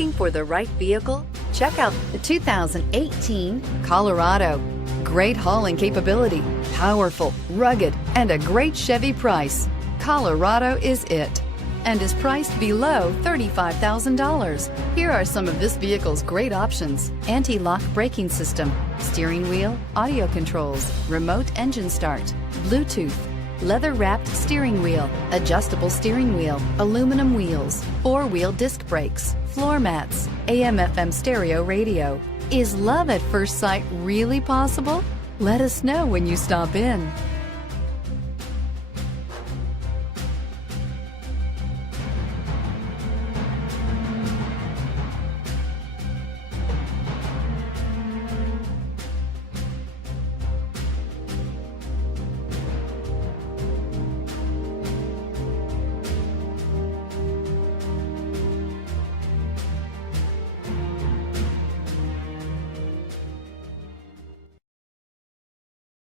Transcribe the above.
Looking for the right vehicle? Check out the 2018 Colorado. Great hauling capability, powerful, rugged, and a great Chevy price. Colorado is it, and is priced below $35,000. Here are some of this vehicle's great options: anti-lock braking system, steering wheel audio controls, remote engine start, Bluetooth, leather-wrapped steering wheel, adjustable steering wheel, aluminum wheels, four-wheel disc brakes, floor mats, AM/FM stereo radio. Is love at first sight really possible? Let us know when you stop in.